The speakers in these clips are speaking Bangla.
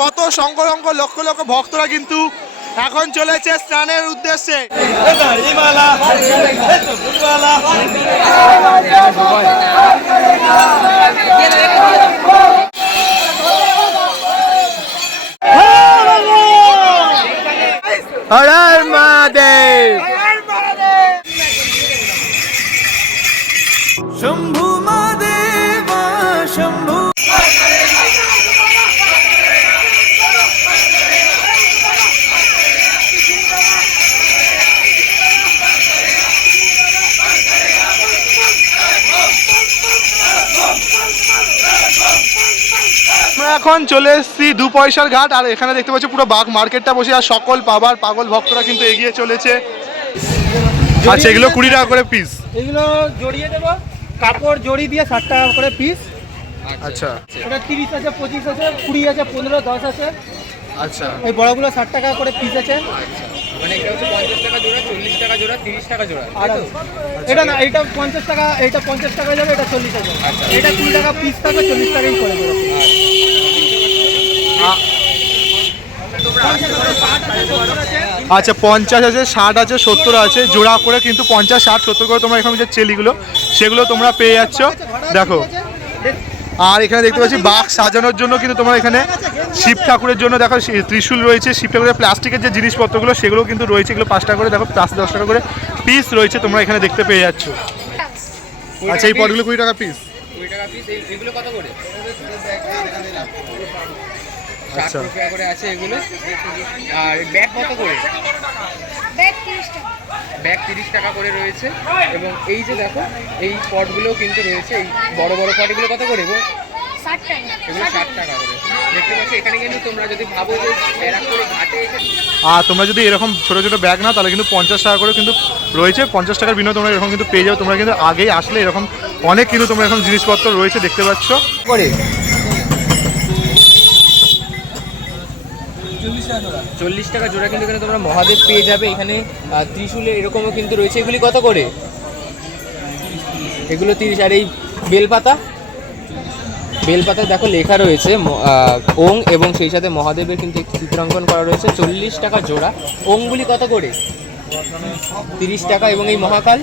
কত সংখ্যলঙ্ক লক্ষ লক্ষ ভক্তরা কিন্তু এখন চলেছে স্নানের উদ্দেশ্যে। হর হর মহাদেব। এখন চলে এসেছি দু পয়সার ঘাট আর এখানে দেখতে পাচ্ছি পুরো বাঘ মার্কেটটা বসে আর সকল পাবার পাগল ভক্তরা কিন্তু এগিয়ে চলেছে। আচ্ছা এগুলো কুড়ি টাকা করে পিস এগুলো জড়িয়ে দেবো কাপড় জড়ি দিয়ে ষাট টাকা করে পিস আচ্ছা। ওটা তিরিশ আছে পঁচিশ আছে কুড়ি আছে পনেরো দশ আছে। আচ্ছা। এই বড়গুলো ষাট টাকা করে পিস আছে। মানে এটা হচ্ছে পঞ্চাশ টাকা জোড়া চল্লিশ টাকা জোড়া তিরিশ টাকা জোড়া এটা না এটা পঞ্চাশ টাকা এটা পঞ্চাশ টাকা যাবে এটা চল্লিশ টাকা এটা কুড়ি টাকা পিস থাকবে চল্লিশ টাকাই করে দেবো। আচ্ছা পঞ্চাশ আছে, ষাট আছে, সত্তর আছে, জোড়া করে কিন্তু পঞ্চাশ, ষাট, সত্তর করে তোমরা এখানে যে চেলিগুলো, সেগুলো তোমরা পেয়ে যাচ্ছ। দেখো। আর এখানে দেখতে পাচ্ছি বাঘ সাজানোর জন্য কিন্তু তোমরা এখানে শিব ঠাকুরের জন্য দেখো ত্রিশূল রয়েছে, শিব ঠাকুরের প্লাস্টিকের যে জিনিসপত্রগুলো, সেগুলো কিন্তু রয়েছে, এগুলো পাঁচ টাকা করে দেখো, পাঁচ, দশ টাকা করে পিস রয়েছে, তোমরা এখানে দেখতে পেয়ে যাচ্ছ। আচ্ছা এই পটগুলো কুড়ি টাকা পিস কুড়ি টাকা পিস এগুলো কত করে? ষাট আচ্ছা। টাকা করে আছে এগুলো। আর ব্যাগ কত করে? ব্যাগ তিরিশ টাকা। ব্যাগ তিরিশ টাকা করে রয়েছে। এবং এই যে দেখো এই পটগুলো কিন্তু রয়েছে। এই বড় বড় পট এগুলো কত করে গো? ষাট টাকা। ষাট টাকা করে। দেখতে পাচ্ছি এখানে কিন্তু তোমরা যদি ভাবো যে ব্যারাক করে ঘাটে এসে আর তোমরা যদি এরকম ছোটো ছোটো ব্যাগ নাও তাহলে কিন্তু পঞ্চাশ টাকা করে কিন্তু রয়েছে। পঞ্চাশ টাকার বিনিময়ে তোমরা এরকম কিন্তু পেয়ে যাও। তোমরা কিন্তু আগেই আসলে এরকম অনেক কিন্তু তোমরা এরকম জিনিসপত্র রয়েছে দেখতে পাচ্ছ। করে। চল্লিশ টাকা জোড়া। কিন্তু এখানে তোমরা মহাদেব পেয়ে যাবে। এখানে ত্রিশুলের ত্রিশূলে এরকমও কিন্তু রয়েছে। এগুলি কত করে? এগুলো তিরিশ। আর এই বেলপাতা? বেলপাতা দেখো, লেখা রয়েছে ওং এবং সেই সাথে মহাদেবের কিন্তু চিত্রাঙ্কন করা রয়েছে। চল্লিশ টাকা জোড়া। ওংগুলি কত করে? তিরিশ টাকা এবং এই মহাকাল,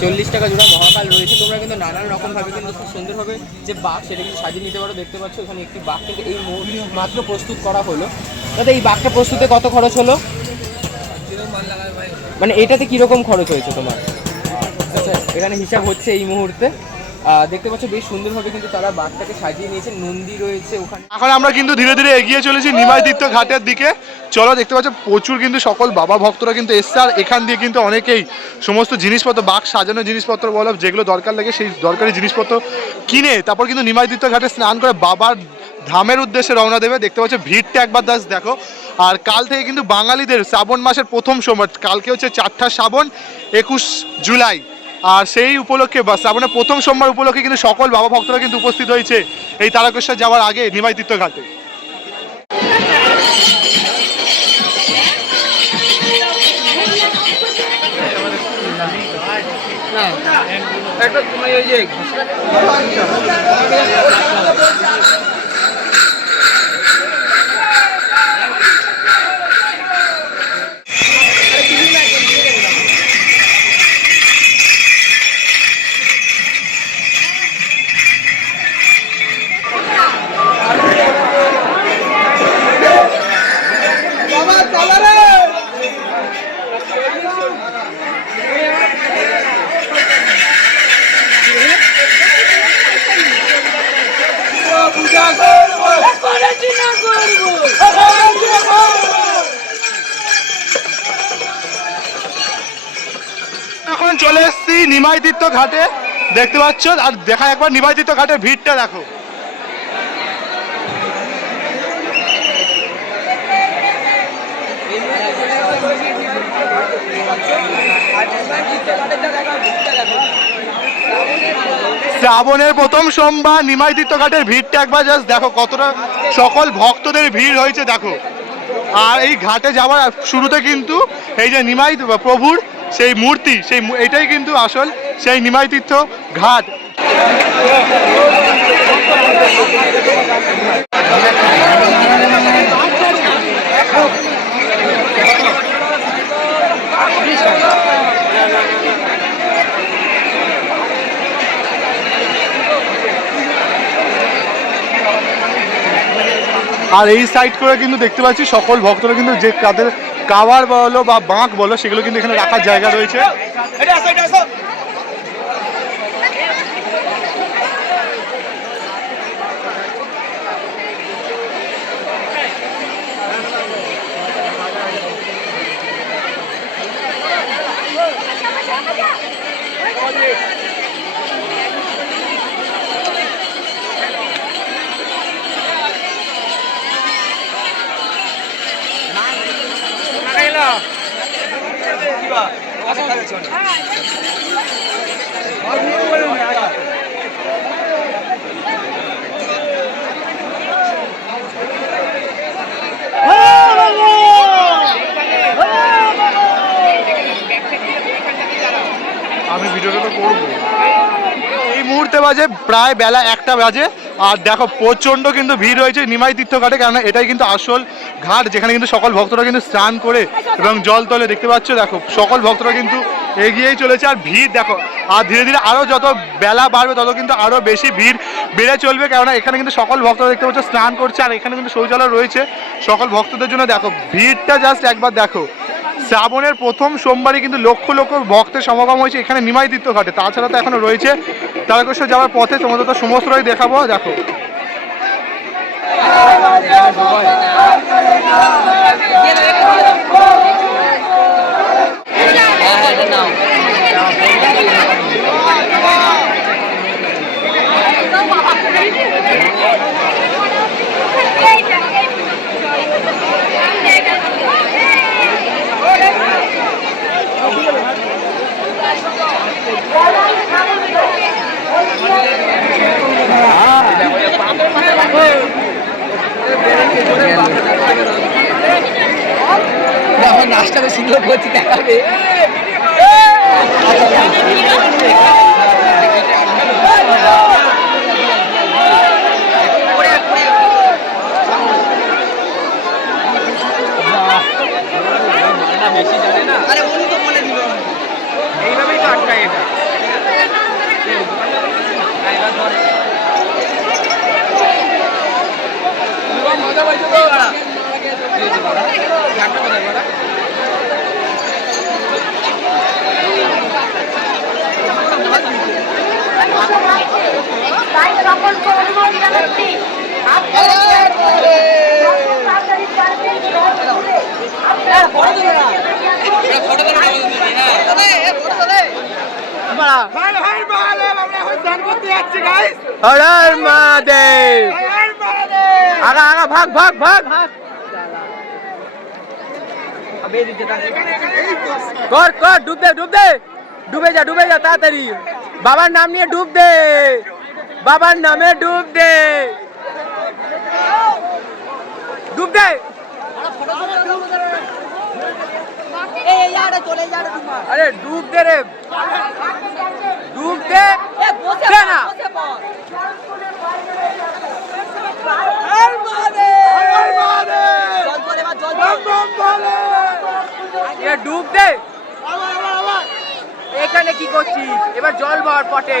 চল্লিশ টাকা জোড়া মহাকাল রয়েছে। তোমরা কিন্তু নানান রকমভাবে কিন্তু খুব সুন্দরভাবে যে বাঘ সেটা কিন্তু সাজিয়ে নিতে পারো। দেখতে পাচ্ছ, এখানে একটি বাঘ কিন্তু এই মাত্র প্রস্তুত করা হলো। দাদা, এই বাঘটা প্রস্তুতে কত খরচ হলো? মানে এটাতে কীরকম খরচ হয়েছে তোমার? আচ্ছা এখানে হিসাব হচ্ছে এই মুহূর্তে। দেখতে পাচ্ছ বেশ সুন্দরভাবে কিন্তু তারা বাঘটাকে সাজিয়ে নিয়েছে, নন্দী রয়েছে ওখানে। এখন আমরা কিন্তু ধীরে ধীরে এগিয়ে চলেছি নিমাইতীর্থ ঘাটের দিকে। চলো, দেখতে পাচ্ছ প্রচুর কিন্তু সকল বাবা ভক্তরা কিন্তু এসছে, আর এখান দিয়ে কিন্তু অনেকেই সমস্ত জিনিসপত্র, বাঘ সাজানো জিনিসপত্র বলো, যেগুলো দরকার লাগে সেই দরকারি জিনিসপত্র কিনে তারপর কিন্তু নিমাইতীর্থ ঘাটে স্নান করে বাবার ধামের উদ্দেশ্যে রওনা দেবে। দেখতে পাচ্ছ ভিড়টা একবার দাস দেখো। আর কাল থেকে কিন্তু বাঙালিদের শ্রাবণ মাসের প্রথম সোমবার, কালকে হচ্ছে চারটা শ্রাবণ, একুশ জুলাই। আর সেই উপলক্ষে বা শ্রাবণের প্রথম সোমবার উপলক্ষে কিন্তু সকল বাবা ভক্তরা কিন্তু উপস্থিত হয়েছে এই তারকেশ্বর যাওয়ার আগে নিমাই তীর্থ ঘাটে একটা এখন চলে এসেছি নিমাই তীর্থ ঘাটে। দেখতে পাচ্ছ? আর দেখা একবার নিমাই তীর্থ ঘাটের ভিড়টা দেখো। শ্রাবণের প্রথম সোমবার নিমাই তীর্থ ঘাটের ভিড়টা একবার জাস্ট দেখো কতটা সকল ভক্তদের ভিড় হয়েছে, দেখো। আর এই ঘাটে যাওয়ার শুরুতে কিন্তু এই যে নিমাই প্রভুর সেই মূর্তি, সেই এটাই কিন্তু আসল সেই নিমাই তীর্থ ঘাট। আর এই সাইড করে কিন্তু দেখতে পাচ্ছি সকল ভক্তরা কিন্তু যে তাদের কাভার বলো বা বাঁক বলো, সেগুলো কিন্তু এখানে রাখার জায়গা রয়েছে আমি ভিডিওটা তো করব এই মুহূর্তে বাজে, প্রায় বেলা একটা বাজে। আর দেখো, প্রচণ্ড কিন্তু ভিড় হয়েছে নিমাই তীর্থ ঘাটে কেননা এটাই কিন্তু আসল ঘাট, যেখানে কিন্তু সকল ভক্তরা কিন্তু স্নান করে এবং জল তলে দেখতে পাচ্ছ, দেখো, সকল ভক্তরা কিন্তু এগিয়েই চলেছে। আর ভিড়, দেখো, আর ধীরে ধীরে আরও যত বেলা বাড়বে, তত কিন্তু আরও বেশি ভিড় বেড়ে চলবে, কেননা এখানে কিন্তু সকল ভক্তরা দেখতে পাচ্ছ, স্নান করছে, আর এখানে কিন্তু শৌচালয় রয়েছে। সকল ভক্তদের জন্য, দেখো, ভিড়টা জাস্ট একবার দেখো। শ্রাবণের প্রথম সোমবারই কিন্তু লক্ষ লক্ষ ভক্তের সমাগম হয়েছে এখানে নিমাই দ্বিতীয় ঘাটে। তাছাড়া তো এখনও রয়েছে। তারকেশ্বর যাওয়ার পথে তোমাদের তো সমস্তটাই দেখাবো, দেখো। নাচটা বেশি সুন্দর করছি দেখাবে। এইভাবেই তো তুলে আপনারা হর মহাদেব। আগা আগা ভাগ ভাগ ভাগ। কর কর ডুব দে ডুব দে। ডুবে যা ডুবে যা তাড়াতাড়ি। বাবার নাম নিয়ে ডুব দে। বাবার নামে ডুব দে। ডুব দে। আরে ডুব দে রে। ডুব দে। না। ডুব দে। এখানে কি করছিস? এবার জল ভর পটে।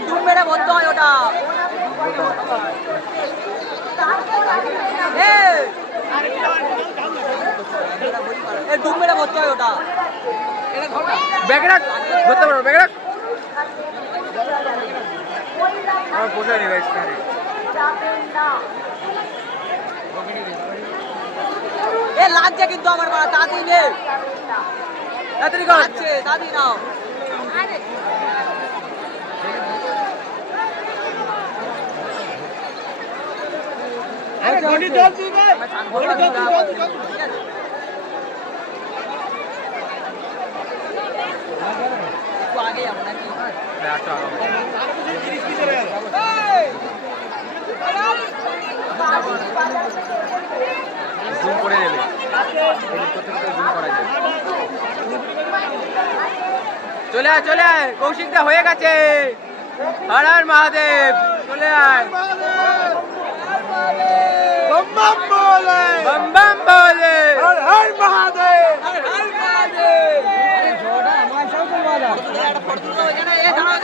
ডুব মেরে ভরতে হয় ওটা। ডুব মেরে ভরতে হয় ওটা। ব্যাগে রাখ ধরতে পারব ব্যাগে রাখ। আমার পোষা নেই এখানে। এ লাগছে কিন্তু আমার মারা তাড়াতাড়ি নে। তাড়াতাড়ি কর। লাগছে তাড়াতাড়ি নাও। একটু আগে যাব নাকি? জুম করে নেবে এডিট করতে করতে জুম করা যায় চলে আয় চলে আয়। কৌশিকদা হয়ে গেছে। হর হর মহাদেব চলে আয়।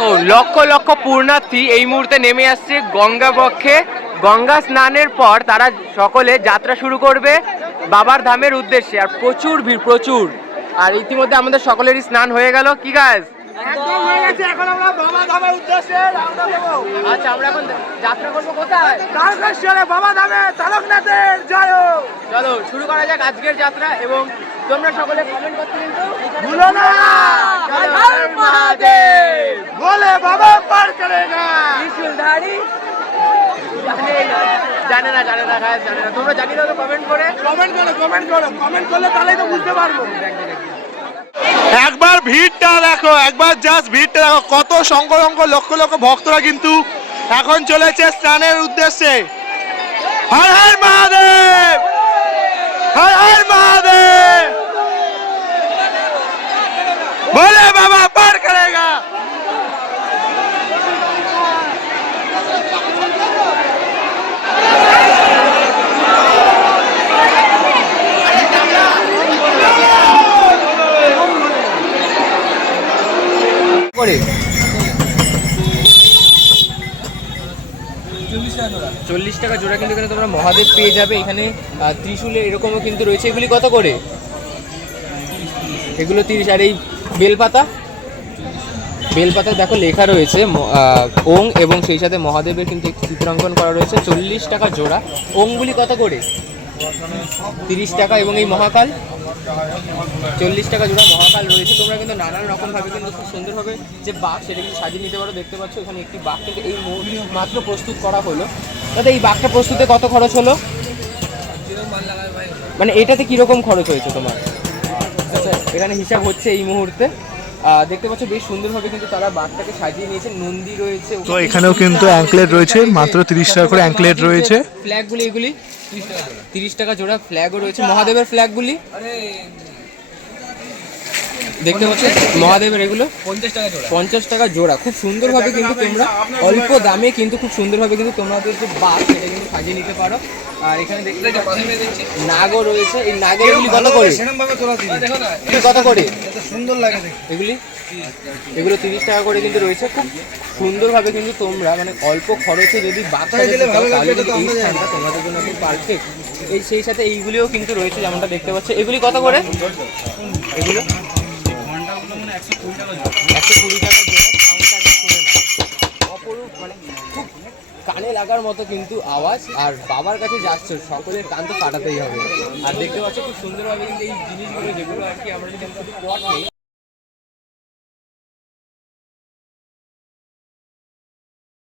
ও লক্ষ লক্ষ পূর্ণার্থী এই মুহূর্তে নেমে আসছে গঙ্গা বক্ষে গঙ্গা স্নানের পর তারা সকলে যাত্রা শুরু করবে বাবার ধামের উদ্দেশ্যে। আর প্রচুর ভিড় প্রচুর। আর ইতিমধ্যে আমাদের সকলেরই স্নান হয়ে গেল। কি গাছ আচ্ছা আমরা এখন যাত্রা করব কোথায়? চলো শুরু করা যাক আজকের যাত্রা এবং তোমরা সকলে কমেন্ট করতে কিন্তু ভুলো না। মহাদেব। বলে বাবা পার করেগা ত্রিশূলধারী জানে না জানে না জানে না জানে না। তোমরা জানি দাও তো কমেন্ট করে। কমেন্ট করো কমেন্ট করো। কমেন্ট করলে তাহলেই তো বুঝতে পারব। একবার ভিড়টা দেখো, একবার জাস্ট ভিড়টা দেখো। কত সংখ্য সংখ্য লক্ষ লক্ষ ভক্তরা কিন্তু এখন চলেছে স্নানের উদ্দেশ্যে। হর হর মহাদেব! হর হর মহাদেব বলে বাবা পার করেগা করে চল্লিশ টাকা জোড়া কিন্তু এখানে তোমরা মহাদেব পেয়ে যাবে। এখানে ত্রিশূলের এরকমও কিন্তু রয়েছে। এগুলি কত করে? এগুলো তিরিশ। আর এই বেলপাতা? বেলপাতা দেখো লেখা রয়েছে ওং এবং সেই সাথে মহাদেবের কিন্তু চিত্রাঙ্কন করা রয়েছে। চল্লিশ টাকা জোড়া। ওংগুলি কত করে? তিরিশ টাকা। এবং এই মহাকাল? চল্লিশ টাকা জোড়া মহাকাল রয়েছে। তোমরা কিন্তু নানান রকমভাবে কিন্তু খুব সুন্দরভাবে যে বাঘ সেটা কিন্তু সাজিয়ে নিতে পারো। দেখতে পাচ্ছ এখানে একটি বাঘ কিন্তু এই মাত্র প্রস্তুত করা হলো। দাদা এই বাঘটা প্রস্তুতে কত খরচ হলো? মানে এটাতে কীরকম খরচ হয়েছে তোমার? আচ্ছা এখানে হিসাব হচ্ছে এই মুহূর্তে। দেখতে পাচ্ছ বেশ সুন্দরভাবে কিন্তু তারা বাঘটাকে সাজিয়ে নিয়েছে। নন্দী রয়েছে তো এখানেও কিন্তু অ্যাঙ্কলেট রয়েছে, মাত্র 30 টাকা করে অ্যাঙ্কলেট রয়েছে। ফ্ল্যাগগুলি এগুলি? তিরিশ টাকা জোড়া ফ্ল্যাগও রয়েছে। মহাদেবের ফ্ল্যাগগুলি দেখতে পাচ্ছ? মহাদেবের এগুলো? পঞ্চাশ টাকা জোড়া। পঞ্চাশ টাকা জোড়া। খুব সুন্দরভাবে কিন্তু তোমরা অল্প দামে কিন্তু খুব সুন্দরভাবে কিন্তু তোমাদের যে বাঘ সেটা কিন্তু সাজিয়ে নিতে পারো। আর এখানে দেখতে নাগও রয়েছে। এই নাগের এগুলি কত করে কত করে? সুন্দর লাগে এগুলি? এগুলো তিরিশ টাকা করে কিন্তু রয়েছে। খুব সুন্দরভাবে কিন্তু তোমরা মানে অল্প খরচে যদি এই স্থানটা তোমাদের জন্য খুব পারফেক্ট এই সেই সাথে এইগুলিও কিন্তু রয়েছে যেমনটা দেখতে পাচ্ছ। এগুলি কত করে? এগুলো? একশো কুড়ি টাকা জোড়া, সাউন্ডটা মানে কানে লাগার মতো কিন্তু আওয়াজ, আর বাবার কাছে যাচ্ছ, সকলের কান তো কাটাতেই হবে। আর দেখতে পাচ্ছ, খুব সুন্দরভাবে কিন্তু এই জিনিসগুলো যেগুলো আর কি আমরা যদি